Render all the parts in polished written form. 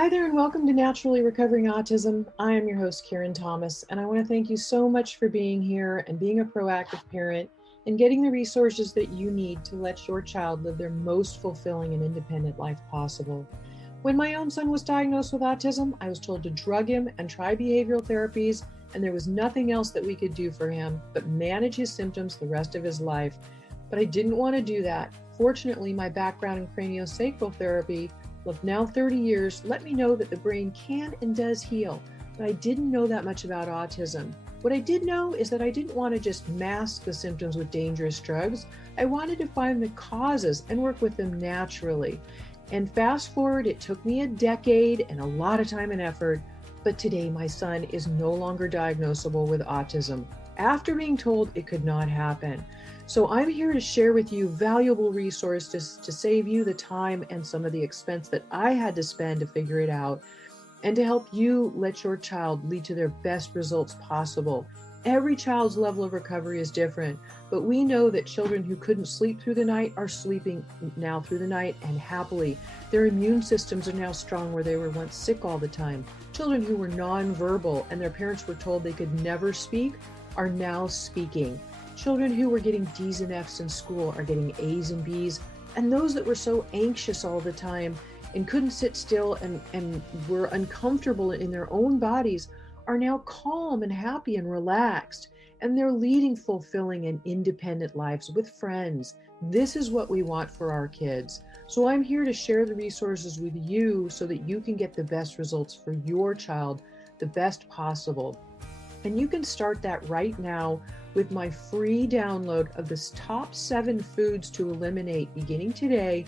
Hi there, and welcome to Naturally Recovering Autism. I am your host, Karen Thomas, and I want to thank you so much for being here and being a proactive parent and getting the resources that you need to let your child live their most fulfilling and independent life possible. When my own son was diagnosed with autism, I was told to drug him and try behavioral therapies, and there was nothing else that we could do for him but manage his symptoms the rest of his life. But I didn't want to do that. Fortunately, my background in craniosacral therapy of now 30 years let me know that the brain can and does heal, but I didn't know that much about autism. What I did know is that I didn't want to just mask the symptoms with dangerous drugs. I wanted to find the causes and work with them naturally. And fast forward, it took me a decade and a lot of time and effort, but today my son is no longer diagnosable with autism after being told it could not happen. So I'm here to share with you valuable resources to save you the time and some of the expense that I had to spend to figure it out, and to help you let your child lead to their best results possible. Every child's level of recovery is different, but we know that children who couldn't sleep through the night are sleeping now through the night and happily. Their immune systems are now strong where they were once sick all the time. Children who were nonverbal and their parents were told they could never speak are now speaking. Children who were getting D's and F's in school are getting A's and B's. And those that were so anxious all the time and couldn't sit still and were uncomfortable in their own bodies are now calm and happy and relaxed. And they're leading fulfilling and independent lives with friends. This is what we want for our kids. So I'm here to share the resources with you so that you can get the best results for your child, the best possible. And you can start that right now with my free download of the top 7 foods to eliminate beginning today,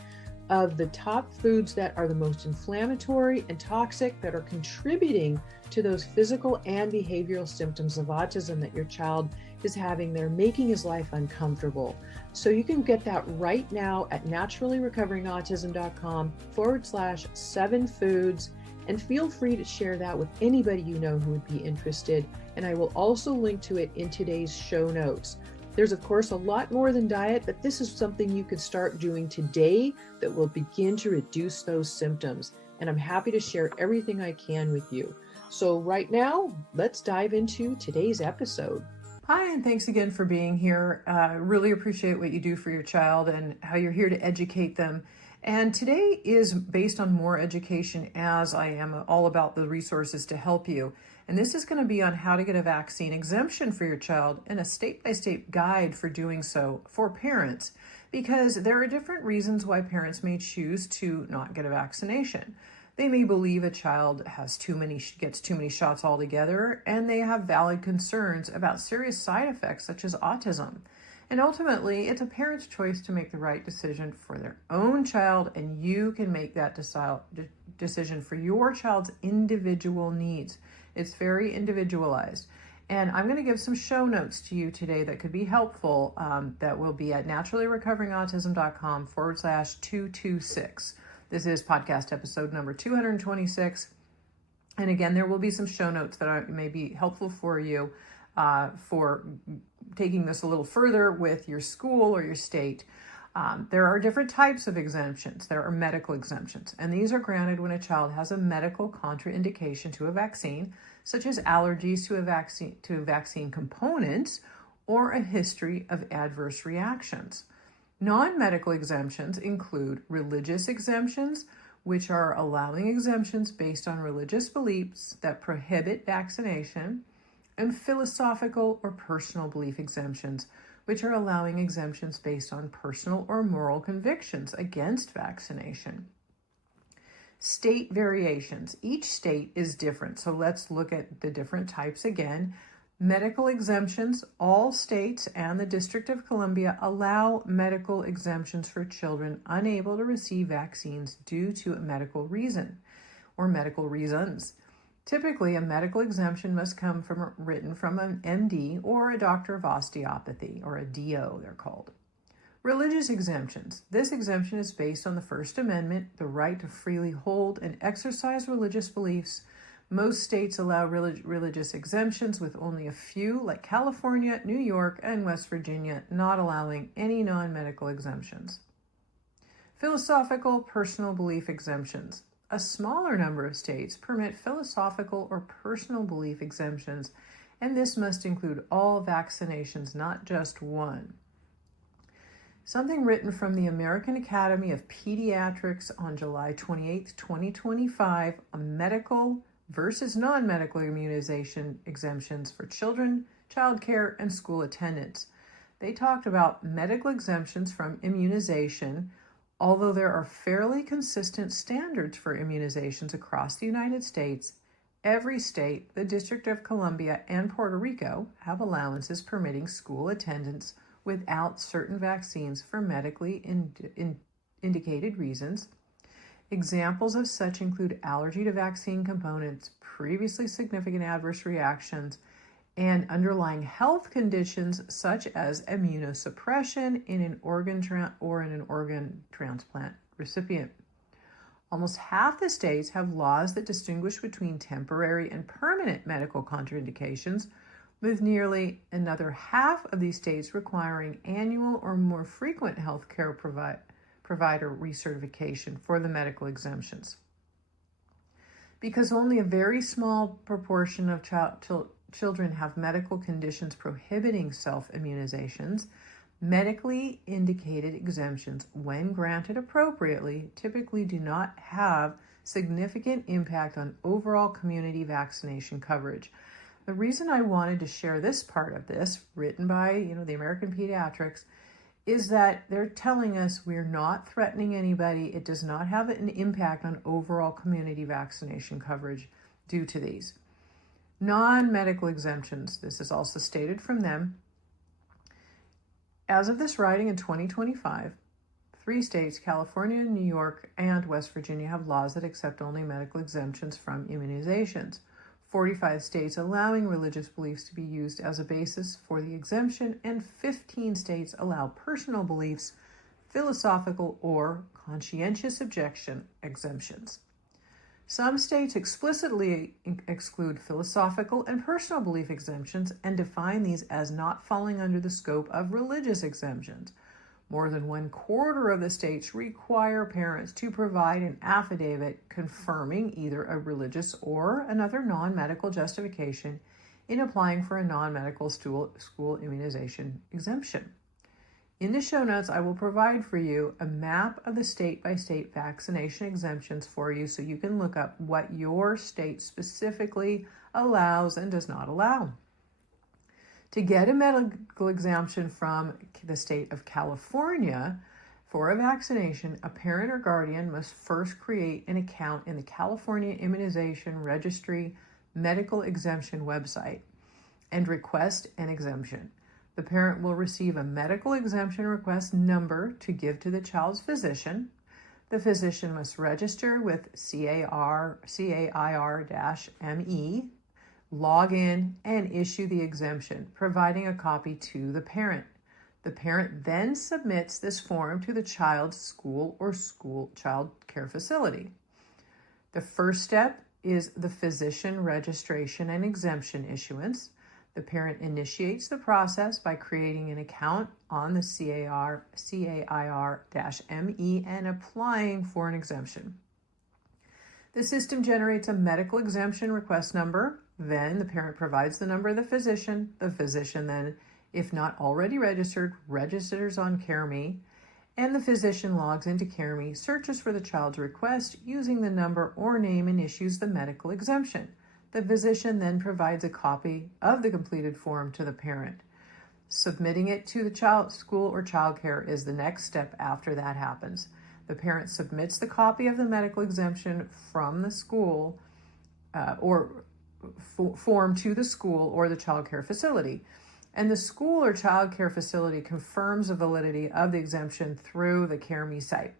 of the top foods that are the most inflammatory and toxic that are contributing to those physical and behavioral symptoms of autism that your child is having. They're making his life uncomfortable. So you can get that right now at naturallyrecoveringautism.com/7 foods. And feel free to share that with anybody you know who would be interested. And I will also link to it in today's show notes. There's, of course, a lot more than diet, but this is something you could start doing today that will begin to reduce those symptoms. And I'm happy to share everything I can with you. So right now, let's dive into today's episode. Hi, and thanks again for being here. Really appreciate what you do for your child and how you're here to educate them. And today is based on more education, as I am all about the resources to help you. And this is going to be on how to get a vaccine exemption for your child and a state-by-state guide for doing so for parents, because there are different reasons why parents may choose to not get a vaccination. They may believe a child gets too many shots altogether, and they have valid concerns about serious side effects such as autism. And ultimately, it's a parent's choice to make the right decision for their own child, and you can make that decision for your child's individual needs. It's very individualized. And I'm going to give some show notes to you today that could be helpful, that will be at naturallyrecoveringautism.com/226. This is podcast episode number 226. And again, there will be some show notes that may be helpful for you for taking this a little further with your school or your state. There are different types of exemptions. There are medical exemptions, and these are granted when a child has a medical contraindication to a vaccine, such as allergies to vaccine components or a history of adverse reactions. Non-medical exemptions include religious exemptions, which are allowing exemptions based on religious beliefs that prohibit vaccination, and philosophical or personal belief exemptions, which are allowing exemptions based on personal or moral convictions against vaccination. State variations. Each state is different, so let's look at the different types again. Medical exemptions. All states and the District of Columbia allow medical exemptions for children unable to receive vaccines due to a medical reason or medical reasons. Typically, a medical exemption must come written from an MD or a doctor of osteopathy, or a DO, they're called. Religious exemptions. This exemption is based on the First Amendment, the right to freely hold and exercise religious beliefs. Most states allow religious exemptions, with only a few, like California, New York, and West Virginia, not allowing any non-medical exemptions. Philosophical personal belief exemptions. A smaller number of states permit philosophical or personal belief exemptions, and this must include all vaccinations, not just one. Something written from the American Academy of Pediatrics on July 28, 2025, on medical versus non-medical immunization exemptions for children, childcare, and school attendance. They talked about medical exemptions from immunization. Although there are fairly consistent standards for immunizations across the United States, every state, the District of Columbia, and Puerto Rico have allowances permitting school attendance without certain vaccines for medically indicated reasons. Examples of such include allergy to vaccine components, previously significant adverse reactions, and underlying health conditions such as immunosuppression in an organ transplant recipient. Almost half the states have laws that distinguish between temporary and permanent medical contraindications, with nearly another half of these states requiring annual or more frequent healthcare provider recertification for the medical exemptions. Because only a very small proportion of children have medical conditions prohibiting self-immunizations, medically indicated exemptions, when granted appropriately, typically do not have significant impact on overall community vaccination coverage. The reason I wanted to share this part of this, written by the American Pediatrics, is that they're telling us we're not threatening anybody. It does not have an impact on overall community vaccination coverage due to these. Non-medical exemptions, this is also stated from them. As of this writing in 2025, 3 states, California, New York, and West Virginia, have laws that accept only medical exemptions from immunizations. 45 states allowing religious beliefs to be used as a basis for the exemption, and 15 states allow personal beliefs, philosophical, or conscientious objection exemptions. Some states explicitly exclude philosophical and personal belief exemptions and define these as not falling under the scope of religious exemptions. More than 1/4 of the states require parents to provide an affidavit confirming either a religious or another non-medical justification in applying for a non-medical school immunization exemption. In the show notes, I will provide for you a map of the state-by-state vaccination exemptions for you so you can look up what your state specifically allows and does not allow. To get a medical exemption from the state of California for a vaccination, a parent or guardian must first create an account in the California Immunization Registry Medical Exemption website and request an exemption. The parent will receive a medical exemption request number to give to the child's physician. The physician must register with CAIR-ME, log in, and issue the exemption, providing a copy to the parent. The parent then submits this form to the child's school or child care facility. The first step is the physician registration and exemption issuance. The parent initiates the process by creating an account on the CAIR-ME and applying for an exemption. The system generates a medical exemption request number. Then the parent provides the number of the physician. The physician then, if not already registered, registers on CareMe, and the physician logs into CareMe, searches for the child's request using the number or name, and issues the medical exemption. The physician then provides a copy of the completed form to the parent. Submitting it to the school or child care is the next step after that happens. The parent submits the copy of the medical exemption from the school form to the school or the child care facility. And the school or child care facility confirms the validity of the exemption through the CareMe site.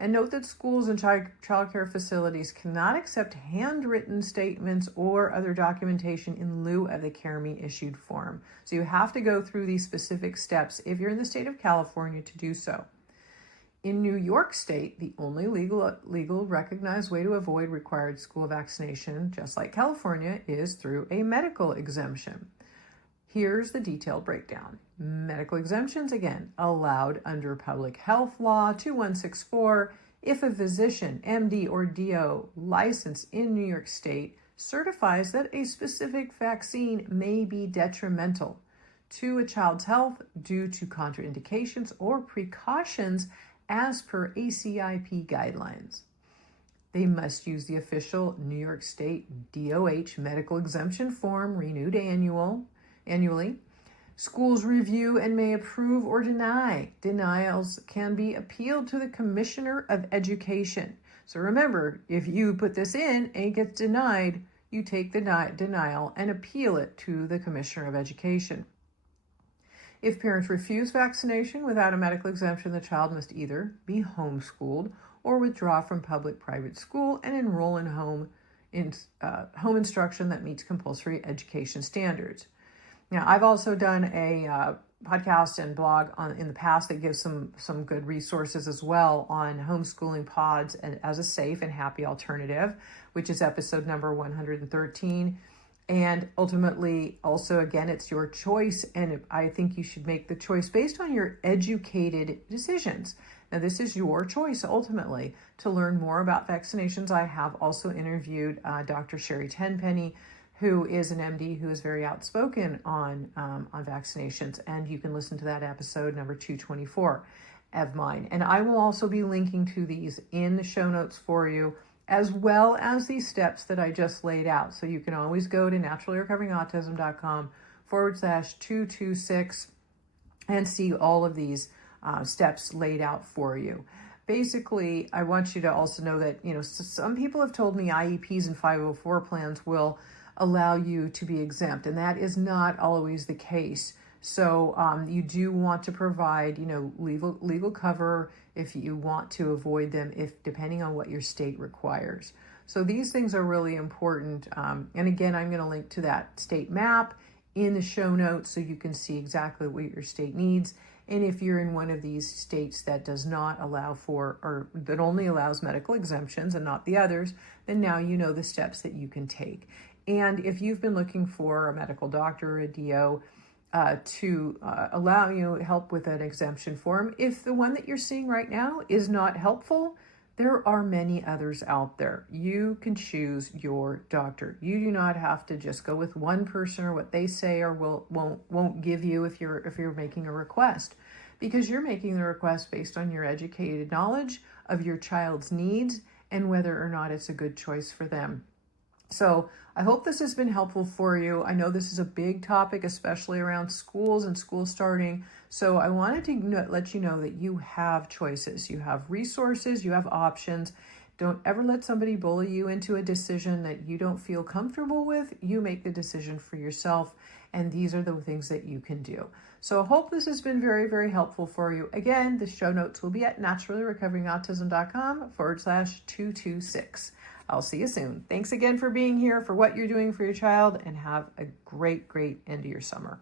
And note that schools and child care facilities cannot accept handwritten statements or other documentation in lieu of the CareMe issued form. So you have to go through these specific steps if you're in the state of California to do so. In New York State, the only legal recognized way to avoid required school vaccination, just like California, is through a medical exemption. Here's the detailed breakdown. Medical exemptions, again, allowed under Public Health Law 2164 If a physician, MD or DO licensed in New York State certifies that a specific vaccine may be detrimental to a child's health due to contraindications or precautions as per ACIP guidelines. They must use the official New York State DOH medical exemption form renewed annually. Schools review and may approve or deny. Denials can be appealed to the Commissioner of Education. So remember, if you put this in and it gets denied, you take the denial and appeal it to the Commissioner of Education. If parents refuse vaccination without a medical exemption, the child must either be homeschooled or withdraw from public-private school and enroll in home instruction that meets compulsory education standards. Now, I've also done a podcast and blog in the past that gives some good resources as well on homeschooling pods and as a safe and happy alternative, which is episode number 113. And ultimately, also, again, it's your choice. And I think you should make the choice based on your educated decisions. Now, this is your choice, ultimately. To learn more about vaccinations, I have also interviewed Dr. Sherry Tenpenny, who is an MD who is very outspoken on vaccinations. And you can listen to that episode number 224 of mine. And I will also be linking to these in the show notes for you, as well as these steps that I just laid out. So you can always go to naturallyrecoveringautism.com/226 and see all of these steps laid out for you. Basically, I want you to also know that, some people have told me IEPs and 504 plans will allow you to be exempt, and that is not always the case. So you do want to provide, legal cover if you want to avoid them, depending on what your state requires. So these things are really important. And again, I'm going to link to that state map in the show notes so you can see exactly what your state needs. And if you're in one of these states that does not allow for, or that only allows medical exemptions and not the others, then now you know the steps that you can take. And if you've been looking for a medical doctor or a DO to allow you help with an exemption form, if the one that you're seeing right now is not helpful, there are many others out there. You can choose your doctor. You do not have to just go with one person or what they say or won't give you if you're making a request, because you're making the request based on your educated knowledge of your child's needs and whether or not it's a good choice for them. So I hope this has been helpful for you. I know this is a big topic, especially around schools and school starting. So I wanted to let you know that you have choices. You have resources, you have options. Don't ever let somebody bully you into a decision that you don't feel comfortable with. You make the decision for yourself, and these are the things that you can do. So I hope this has been very, very helpful for you. Again, the show notes will be at naturallyrecoveringautism.com/226. I'll see you soon. Thanks again for being here, for what you're doing for your child, and have a great, great end of your summer.